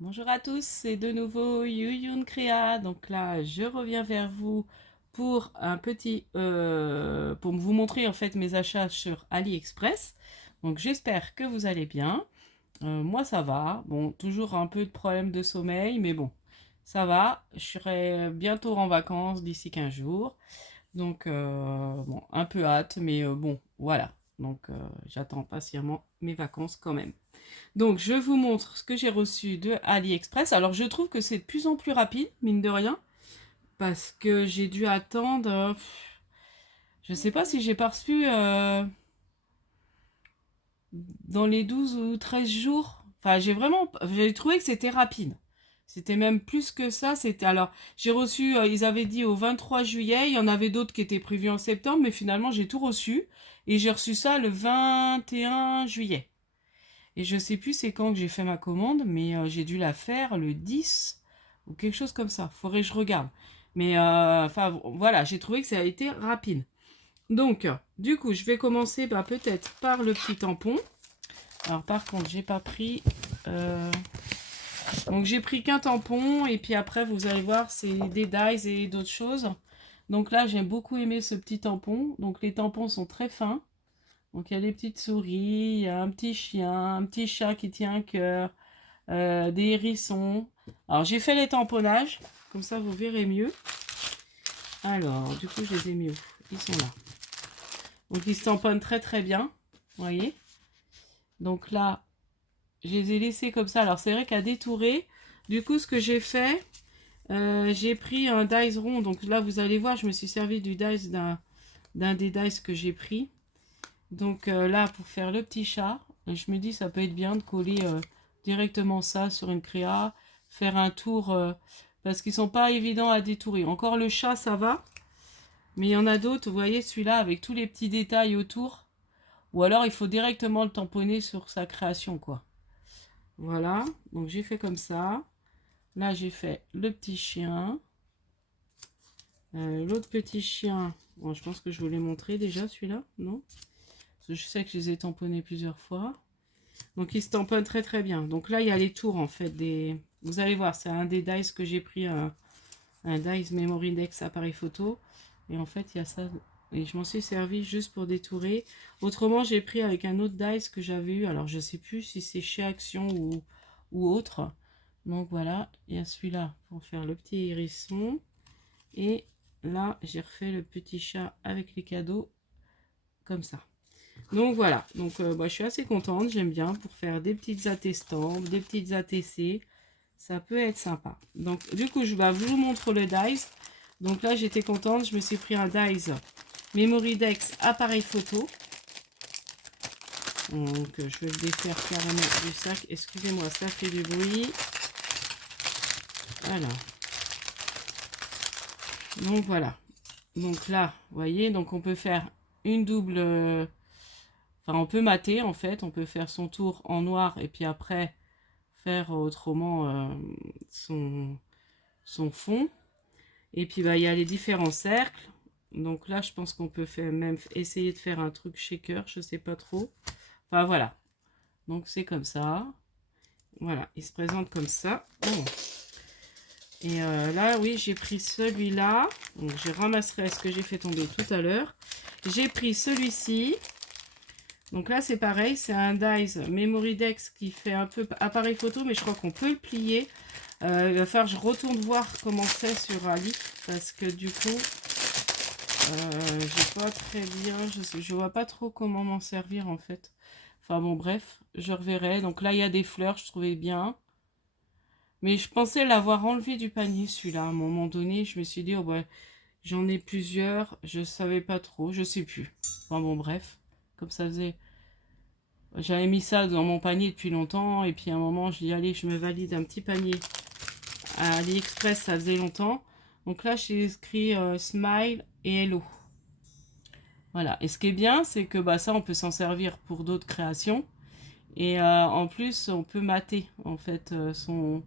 Bonjour à tous, c'est de nouveau Yuyun Créa. Donc là, je reviens vers vous pour pour vous montrer en fait mes achats sur AliExpress. Donc j'espère que vous allez bien. Moi ça va. Bon, toujours un peu de problème de sommeil, mais bon, ça va. Je serai bientôt en vacances d'ici 15 jours. Donc bon, un peu hâte, mais bon, voilà. Donc j'attends patiemment mes vacances quand même. Donc, je vous montre ce que j'ai reçu de AliExpress. Alors, je trouve que c'est de plus en plus rapide, mine de rien, parce que j'ai dû attendre. Je sais pas si j'ai pas reçu dans les 12 ou 13 jours. Enfin, j'ai trouvé que c'était rapide. C'était même plus que ça. J'ai reçu, ils avaient dit au 23 juillet. Il y en avait d'autres qui étaient prévus en septembre, mais finalement, j'ai tout reçu. Et j'ai reçu ça le 21 juillet. Et je sais plus c'est quand que j'ai fait ma commande, mais j'ai dû la faire le 10 ou quelque chose comme ça. Faudrait que je regarde. Mais enfin voilà, j'ai trouvé que ça a été rapide. Donc, du coup, je vais commencer peut-être par le petit tampon. Alors par contre, j'ai pas pris. euh, Donc j'ai pris qu'un tampon et puis après vous allez voir c'est des dies et d'autres choses. Donc là j'ai beaucoup aimé ce petit tampon. Donc les tampons sont très fins. Donc il y a des petites souris, il y a un petit chien, un petit chat qui tient un cœur, des hérissons. Alors j'ai fait les tamponnages, comme ça vous verrez mieux. Alors du coup je les ai mis où? Ils sont là. Donc ils se tamponnent très très bien, vous voyez. Donc là je les ai laissés comme ça. Alors c'est vrai qu'à détourer, du coup ce que j'ai fait, j'ai pris un dice rond. Donc là vous allez voir, je me suis servi du dice d'un des dice que j'ai pris. Donc là pour faire le petit chat, je me dis ça peut être bien de coller directement ça sur une créa, faire un tour parce qu'ils sont pas évidents à détourer. Encore le chat ça va, mais il y en a d'autres, vous voyez celui-là avec tous les petits détails autour, ou alors il faut directement le tamponner sur sa création quoi. Voilà, donc j'ai fait comme ça. Là j'ai fait le petit chien. L'autre petit chien, bon, je pense que je vous l'ai montré déjà celui-là, non? Parce que je sais que je les ai tamponnés plusieurs fois. Donc il se tamponne très très bien. Donc là il y a les tours en fait des. Vous allez voir, c'est un des dice que j'ai pris un dice Memory Index appareil photo. Et en fait il y a ça. Et je m'en suis servi juste pour détourer. Autrement j'ai pris avec un autre dice que j'avais eu. Alors je sais plus si c'est chez Action ou autre. Donc voilà, il y a celui-là pour faire le petit hérisson. Et là j'ai refait le petit chat avec les cadeaux comme ça. Donc voilà, donc je suis assez contente, j'aime bien pour faire des petites attestampes, des petites ATC, ça peut être sympa. Donc du coup, je vous montre le dice. Donc là, j'étais contente, je me suis pris un dice Memory Dex appareil photo. Donc je vais le défaire carrément du sac, excusez-moi, ça fait du bruit. Voilà. Donc voilà. Donc là, vous voyez, donc on peut faire une double... Enfin, on peut mater en fait, on peut faire son tour en noir et puis après faire autrement son, son fond. Et puis il y a les différents cercles. Donc là, je pense qu'on peut faire, même essayer de faire un truc shaker, je sais pas trop. Enfin voilà. Donc c'est comme ça. Voilà, il se présente comme ça. Oh. Et là, oui, j'ai pris celui-là. Donc je ramasserai ce que j'ai fait tomber tout à l'heure. J'ai pris celui-ci. Donc là, c'est pareil, c'est un dice Memory Dex qui fait un peu appareil photo, mais je crois qu'on peut le plier. Il va falloir que je retourne voir comment c'est sur Ali, parce que du coup, j'ai pas très bien, je vois pas trop comment m'en servir en fait. Enfin bon, bref, je reverrai. Donc là, il y a des fleurs, je trouvais bien. Mais je pensais l'avoir enlevé du panier, celui-là. À un moment donné, je me suis dit, oh ouais, j'en ai plusieurs, je savais pas trop, je sais plus. Enfin bon, bref, comme ça faisait... J'avais mis ça dans mon panier depuis longtemps, et puis à un moment, je dis, allez, je me valide un petit panier à AliExpress, ça faisait longtemps. Donc là, j'ai écrit Smile et Hello. Voilà. Et ce qui est bien, c'est que ça, on peut s'en servir pour d'autres créations. Et en plus, on peut mater, en fait, son...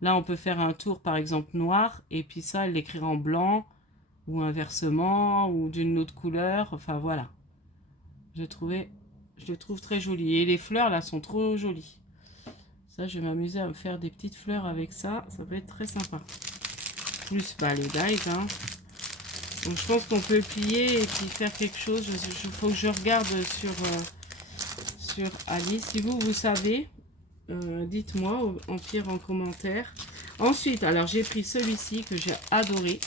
Là, on peut faire un tour, par exemple, noir, et puis ça, l'écrire en blanc, ou inversement, ou d'une autre couleur. Enfin, voilà. Je le trouve très joli. Et les fleurs, là, sont trop jolies. Ça, je vais m'amuser à me faire des petites fleurs avec ça. Ça peut être très sympa. Plus, bah, les dies, hein. Donc, je pense qu'on peut plier et puis faire quelque chose. Il faut que je regarde sur Alice. Si vous savez, dites-moi, en pire en commentaire. Ensuite, alors, j'ai pris celui-ci que j'ai adoré.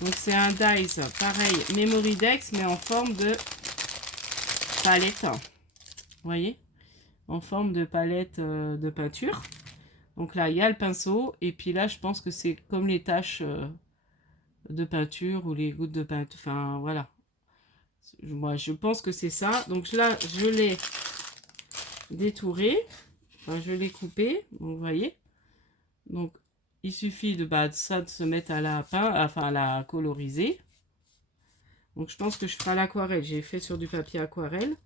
Donc, c'est un dies, pareil, Memory Dex, mais en forme de palette. Vous voyez? En forme de palette de peinture. Donc là, il y a le pinceau. Et puis là, je pense que c'est comme les taches de peinture ou les gouttes de peinture. Enfin, voilà. Moi, je pense que c'est ça. Donc là, je l'ai détouré. Enfin, je l'ai coupé. Donc, vous voyez. Donc, il suffit de ça de se mettre à la à la coloriser. Donc, je pense que je ferai à l'aquarelle. J'ai fait sur du papier aquarelle.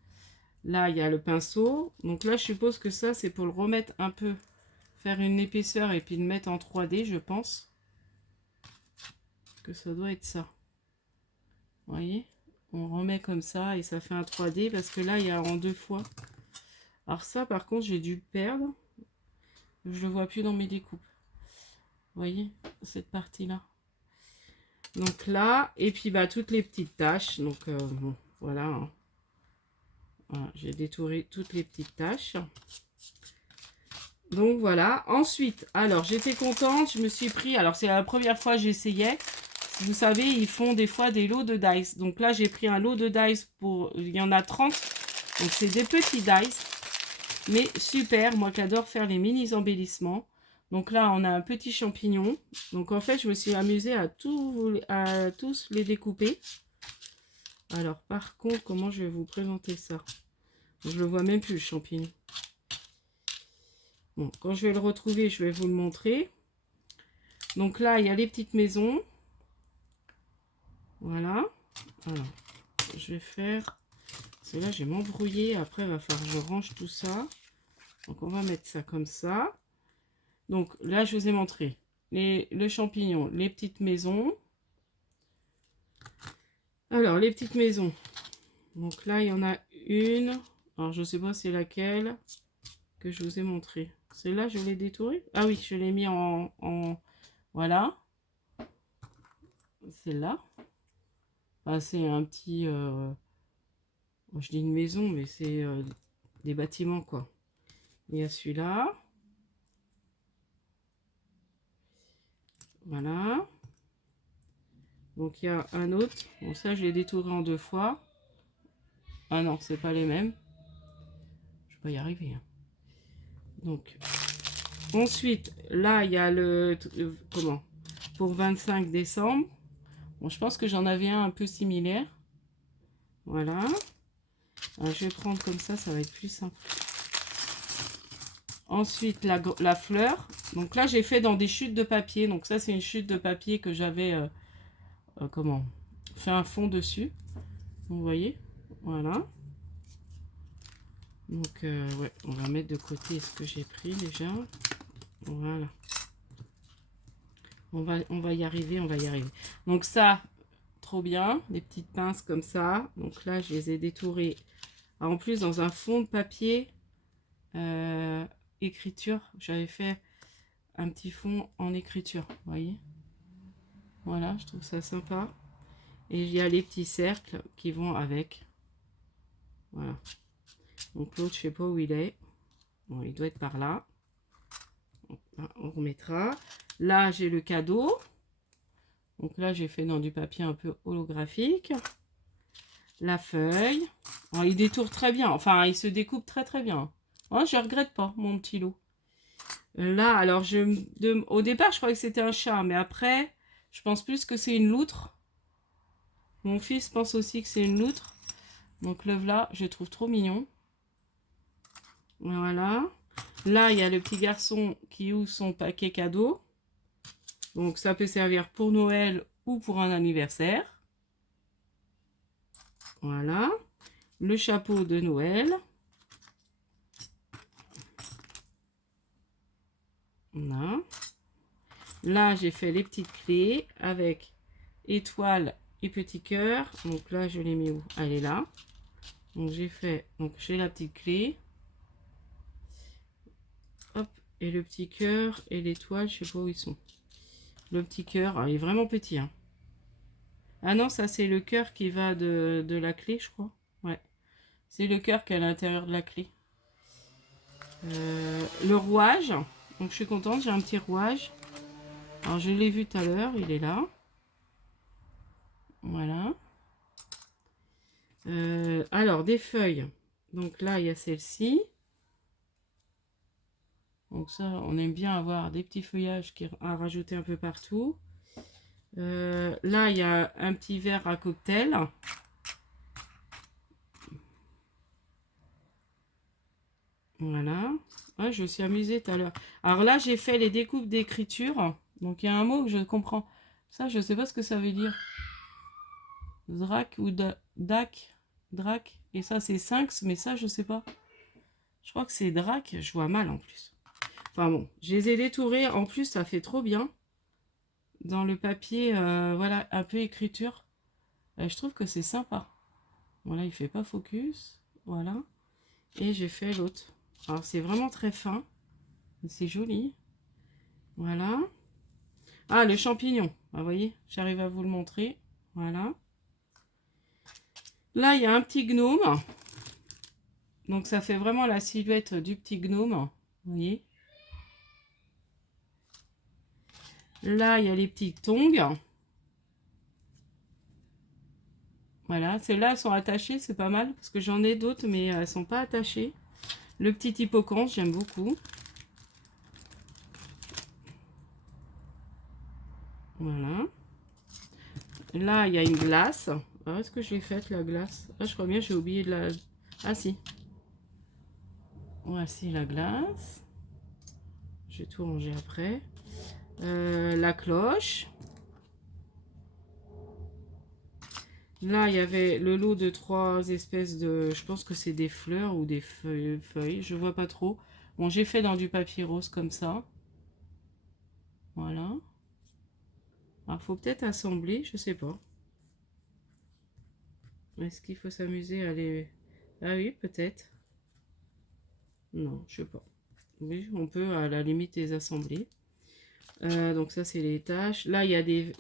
Là, il y a le pinceau. Donc là, je suppose que ça, c'est pour le remettre un peu, faire une épaisseur et puis le mettre en 3D, je pense. Que ça doit être ça. Vous voyez? On remet comme ça et ça fait un 3D parce que là, il y a en 2 fois. Alors ça, par contre, j'ai dû le perdre. Je le vois plus dans mes découpes. Vous voyez? Cette partie-là. Donc là, et puis bah toutes les petites taches. Donc bon, voilà. Hein. Voilà, j'ai détouré toutes les petites taches. Donc voilà. Ensuite, alors j'étais contente. Je me suis pris. Alors c'est la première fois que j'essayais. Vous savez, ils font des fois des lots de dice. Donc là, j'ai pris un lot de dice pour. Il y en a 30. Donc c'est des petits dice. Mais super. Moi qui adore faire les mini embellissements. Donc là, on a un petit champignon. Donc en fait, je me suis amusée à tous les découper. Alors par contre, comment je vais vous présenter ça? Je le vois même plus, le champignon. Bon, quand je vais le retrouver, je vais vous le montrer. Donc là, il y a les petites maisons. Voilà. Alors, je vais faire... Parce que là, je vais m'embrouiller. Après, il va falloir que je range tout ça. Donc, on va mettre ça comme ça. Donc, là, je vous ai montré le champignon, les petites maisons. Alors, les petites maisons. Donc là, il y en a une. Alors, je ne sais pas c'est laquelle que je vous ai montré. Celle-là, je l'ai détourée. Ah oui, je l'ai mis en... Voilà. Celle-là. Enfin, c'est un petit... je dis une maison, mais c'est des bâtiments, quoi. Il y a celui-là. Voilà. Donc, il y a un autre. Bon, ça, je l'ai détouré en 2 fois. Ah non, c'est pas les mêmes. Je vais pas y arriver. Hein. Donc, ensuite, là, il y a comment? Pour 25 décembre. Bon, je pense que j'en avais un peu similaire. Voilà. Alors, je vais prendre comme ça va être plus simple. Ensuite, la fleur. Donc là, j'ai fait dans des chutes de papier. Donc ça, c'est une chute de papier que j'avais, comment, fait un fond dessus. Vous voyez? Voilà. Donc, ouais, on va mettre de côté ce que j'ai pris déjà. Voilà. On va y arriver, on va y arriver. Donc ça, trop bien. Des petites pinces comme ça. Donc là, je les ai détourées. En plus, dans un fond de papier, écriture, j'avais fait un petit fond en écriture, vous voyez. Voilà, je trouve ça sympa. Et il y a les petits cercles qui vont avec. Voilà. Donc l'autre, je sais pas où il est. Bon, il doit être par là. On remettra. Là, j'ai le cadeau. Donc là, j'ai fait dans du papier un peu holographique. La feuille. Alors, il détourne très bien. Enfin, il se découpe très très bien. Oh, je regrette pas mon petit lot. Là, alors, au départ, je croyais que c'était un chat. Mais après, je pense plus que c'est une loutre. Mon fils pense aussi que c'est une loutre. Donc le voilà, je le trouve trop mignon. Voilà. Là, il y a le petit garçon qui ouvre son paquet cadeau. Donc ça peut servir pour Noël ou pour un anniversaire. Voilà. Le chapeau de Noël. Voilà. Là, j'ai fait les petites clés avec étoile et petit cœur. Donc là, je l'ai mis où? Elle est là. Donc j'ai la petite clé. et le petit cœur et l'étoile, je sais pas où ils sont. Le petit cœur, il est vraiment petit. Hein. Ah non, ça c'est le cœur qui va de la clé, je crois. Ouais, c'est le cœur qui est à l'intérieur de la clé. Le rouage, donc je suis contente, j'ai un petit rouage. Alors je l'ai vu tout à l'heure, il est là. Voilà. Alors des feuilles. Donc là il y a celle-ci. Donc ça, on aime bien avoir des petits feuillages à rajouter un peu partout. Là il y a un petit verre à cocktail. Voilà. Ouais, je me suis amusée tout à l'heure. Alors là, j'ai fait les découpes d'écriture. Donc il y a un mot que je comprends. Ça, je ne sais pas ce que ça veut dire. Drac ou dac. Drac. Et ça, c'est 5, mais ça, je sais pas. Je crois que c'est drac. Je vois mal en plus. Enfin bon, je les ai détourés. En plus, ça fait trop bien. Dans le papier, voilà, un peu écriture. Je trouve que c'est sympa. Voilà, il fait pas focus. Voilà. Et j'ai fait l'autre. Alors, c'est vraiment très fin. C'est joli. Voilà. Ah, le champignon. Ah, vous voyez, j'arrive à vous le montrer. Voilà. Là, il y a un petit gnome. Donc, ça fait vraiment la silhouette du petit gnome. Vous voyez. Là, il y a les petits tongs. Voilà. Celles-là, elles sont attachées. C'est pas mal. Parce que j'en ai d'autres, mais elles sont pas attachées. Le petit hippocampe, j'aime beaucoup. Voilà. Là, il y a une glace. Ah, est-ce que je l'ai faite, la glace? Ah, je crois bien, j'ai oublié de la... Ah, si. Voici la glace. Je vais tout ranger après. La cloche. Là, il y avait le lot de 3 espèces de... Je pense que c'est des fleurs ou des feuilles. Je vois pas trop. Bon, j'ai fait dans du papier rose comme ça. Voilà. Alors, faut peut-être assembler, je sais pas. Est-ce qu'il faut s'amuser à les... Ah oui, peut-être. Non, je sais pas. Oui, on peut à la limite les assembler. Donc ça, c'est les tâches. Là, il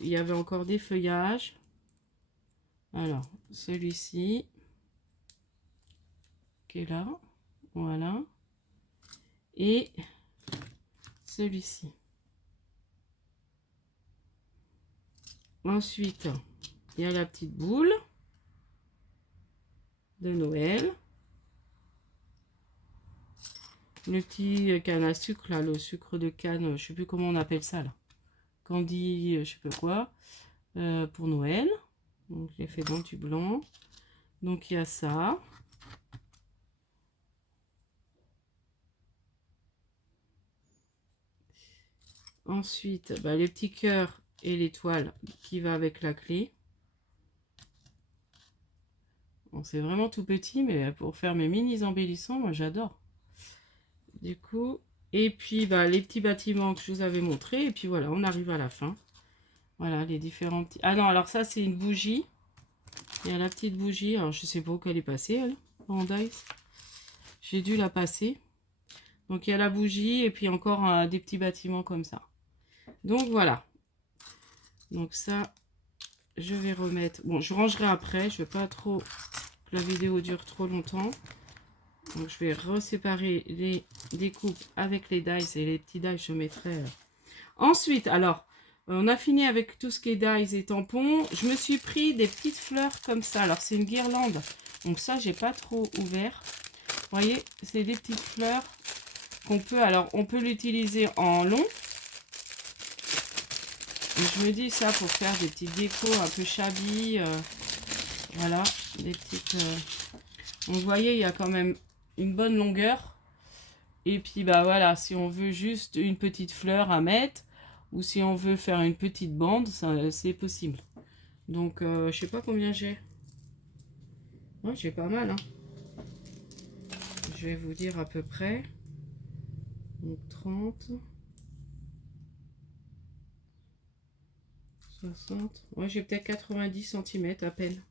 y avait encore des feuillages. Alors, celui-ci qui est là. Voilà. Et celui-ci. Ensuite, il y a la petite boule de Noël. Le petit canne à sucre, là, le sucre de canne, je sais plus comment on appelle ça, là. Candy, je sais pas quoi, pour Noël. Donc, j'ai fait dans du blanc. Donc, il y a ça. Ensuite, bah, les petits cœurs et l'étoile qui va avec la clé. Bon, c'est vraiment tout petit, mais pour faire mes mini embellissants, moi j'adore. Du coup, et puis bah, les petits bâtiments que je vous avais montrés, et puis voilà, on arrive à la fin. Voilà, les différents petits... Ah non, alors ça c'est une bougie. Il y a la petite bougie, alors je sais pas où elle est passée, elle, en dice. J'ai dû la passer. Donc il y a la bougie, et puis encore des petits bâtiments comme ça. Donc voilà. Donc ça, je vais remettre... Bon, je rangerai après, je ne veux pas trop que la vidéo dure trop longtemps. Donc je vais reséparer les découpes avec les dies et les petits dies je mettrai. Ensuite, alors, on a fini avec tout ce qui est dies et tampons. Je me suis pris des petites fleurs comme ça. Alors c'est une guirlande, donc ça j'ai pas trop ouvert. Vous voyez, c'est des petites fleurs qu'on peut, alors on peut l'utiliser en long. Et je me dis ça pour faire des petites décos un peu shabby. Voilà, des petites... Donc vous voyez, il y a quand même une bonne longueur. Et puis bah voilà, si on veut juste une petite fleur à mettre, ou si on veut faire une petite bande, c'est possible. Donc je sais pas combien j'ai. Ouais, j'ai pas mal, hein. Je vais vous dire à peu près. Donc 30, 60. Ouais, j'ai peut-être 90 cm à peine.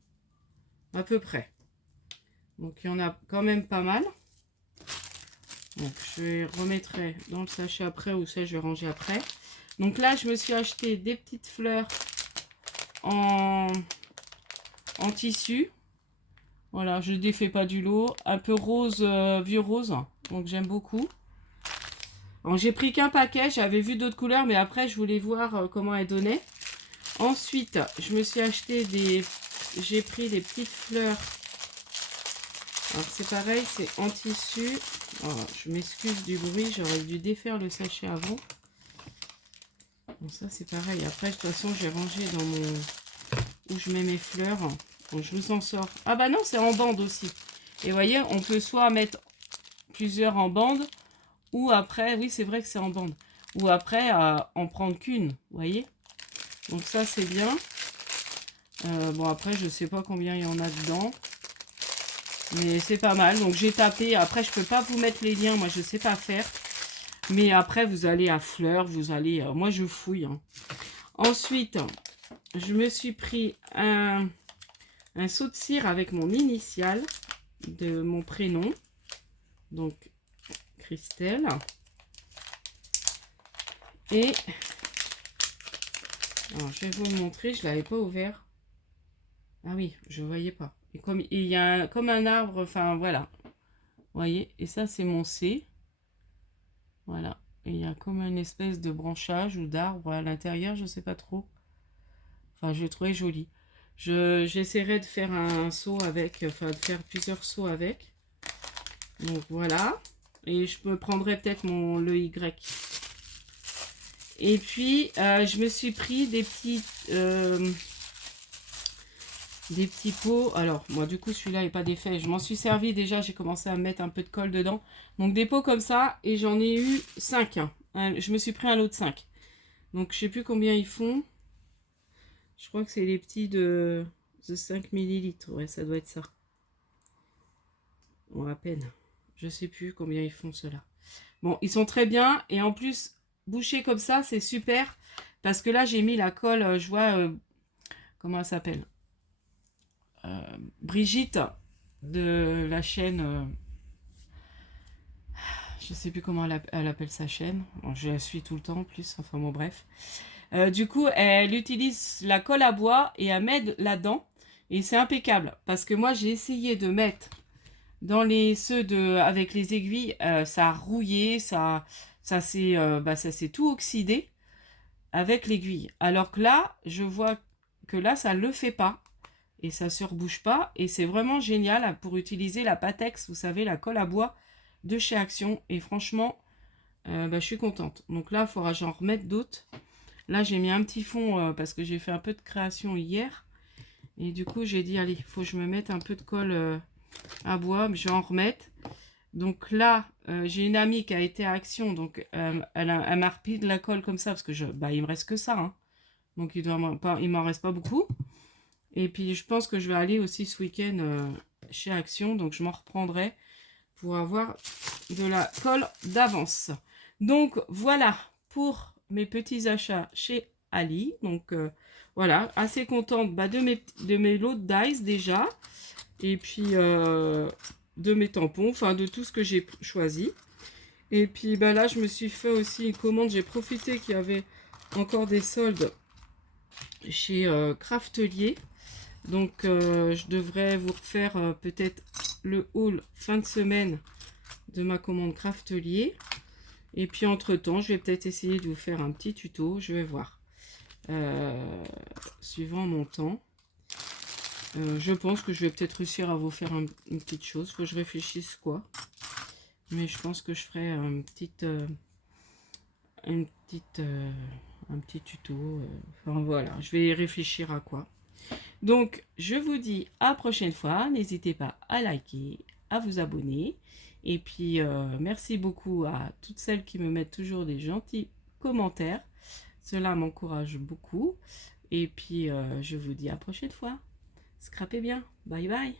À peu près. Donc il y en a quand même pas mal. Donc, je remettrai dans le sachet après, ou ça, je vais ranger après. Donc là, je me suis acheté des petites fleurs en tissu. Voilà, je ne défais pas du lot. Un peu rose, vieux rose. Donc, j'aime beaucoup. J'ai pris qu'un paquet. J'avais vu d'autres couleurs, mais après, je voulais voir comment elles donnaient. Ensuite, je me suis acheté des... J'ai pris des petites fleurs. Alors, c'est pareil, c'est en tissu. Oh, je m'excuse du bruit, j'aurais dû défaire le sachet avant. Bon, ça, c'est pareil. Après, de toute façon, j'ai rangé dans mon... où je mets mes fleurs. Bon, je vous en sors. Ah bah non, c'est en bande aussi. Et vous voyez, on peut soit mettre plusieurs en bande, ou après, oui, c'est vrai que c'est en bande. Ou après, en prendre qu'une, vous voyez. Donc ça, c'est bien. Bon, après, je sais pas combien il y en a dedans. Mais c'est pas mal. Donc, j'ai tapé. Après, je peux pas vous mettre les liens. Moi, je sais pas faire. Mais après, vous allez à fleurs. Vous allez... moi, je fouille. Hein. Ensuite, je me suis pris un seau de cire avec mon initiale de mon prénom. Donc, Christelle. Et... alors, je vais vous le montrer. Je l'avais pas ouvert. Ah oui, je voyais pas. Et comme il y a comme un arbre, enfin voilà. Vous voyez, et ça c'est mon C. Voilà. Et il y a comme une espèce de branchage ou d'arbre à l'intérieur, je sais pas trop. Enfin, je l'ai trouvé joli. J'essaierai de faire un seau avec, enfin de faire plusieurs seaux avec. Donc voilà. Et je me prendrai peut-être le Y. Et puis, je me suis pris des petits pots. Alors, moi, du coup, celui-là n'est pas défait. Je m'en suis servi déjà. J'ai commencé à mettre un peu de colle dedans. Donc, des pots comme ça. Et j'en ai eu 5. Je me suis pris un lot de 5. Donc, je sais plus combien ils font. Je crois que c'est les petits de 5 millilitres. Ouais, ça doit être ça. Bon, à peine. Je sais plus combien ils font ceux-là. Bon, ils sont très bien. Et en plus, boucher comme ça, c'est super. Parce que là, j'ai mis la colle. Je vois... comment elle s'appelle, Brigitte de la chaîne, je sais plus comment elle appelle sa chaîne, bon, je la suis tout le temps en plus, enfin bon bref. Du coup, elle utilise la colle à bois et elle m'aide là-dedans. Et c'est impeccable parce que moi j'ai essayé de mettre dans ceux avec les aiguilles, ça a rouillé, ça s'est tout oxydé avec l'aiguille. Alors que là, je vois que là, ça ne le fait pas. Et ça ne se rebouche pas. Et c'est vraiment génial pour utiliser la Patex, vous savez, la colle à bois de chez Action. Et franchement, je suis contente. Donc là, il faudra j'en remettre d'autres. Là, j'ai mis un petit fond parce que j'ai fait un peu de création hier. Et du coup, j'ai dit, allez, il faut que je me mette un peu de colle à bois. Je vais en remettre. Donc là, j'ai une amie qui a été à Action. Donc, elle m'a repris de la colle comme ça parce que il me reste que ça. Hein. Donc, il m'en reste pas beaucoup. Et puis, je pense que je vais aller aussi ce week-end chez Action. Donc, je m'en reprendrai pour avoir de la colle d'avance. Donc, voilà pour mes petits achats chez Ali. Donc, voilà, assez contente de mes lots de dice déjà. Et puis, de mes tampons. Enfin, de tout ce que j'ai choisi. Et puis, là, je me suis fait aussi une commande. J'ai profité qu'il y avait encore des soldes chez Craftelier. Donc, je devrais vous refaire peut-être le haul fin de semaine de ma commande Craftelier. Et puis, entre-temps, je vais peut-être essayer de vous faire un petit tuto. Je vais voir. Suivant mon temps. Je pense que je vais peut-être réussir à vous faire une petite chose. Il faut que je réfléchisse quoi. Mais je pense que je ferai un petit tuto. Enfin, voilà. Je vais y réfléchir à quoi. Donc, je vous dis à la prochaine fois. N'hésitez pas à liker, à vous abonner. Et puis, merci beaucoup à toutes celles qui me mettent toujours des gentils commentaires. Cela m'encourage beaucoup. Et puis, je vous dis à la prochaine fois. Scrapez bien. Bye bye.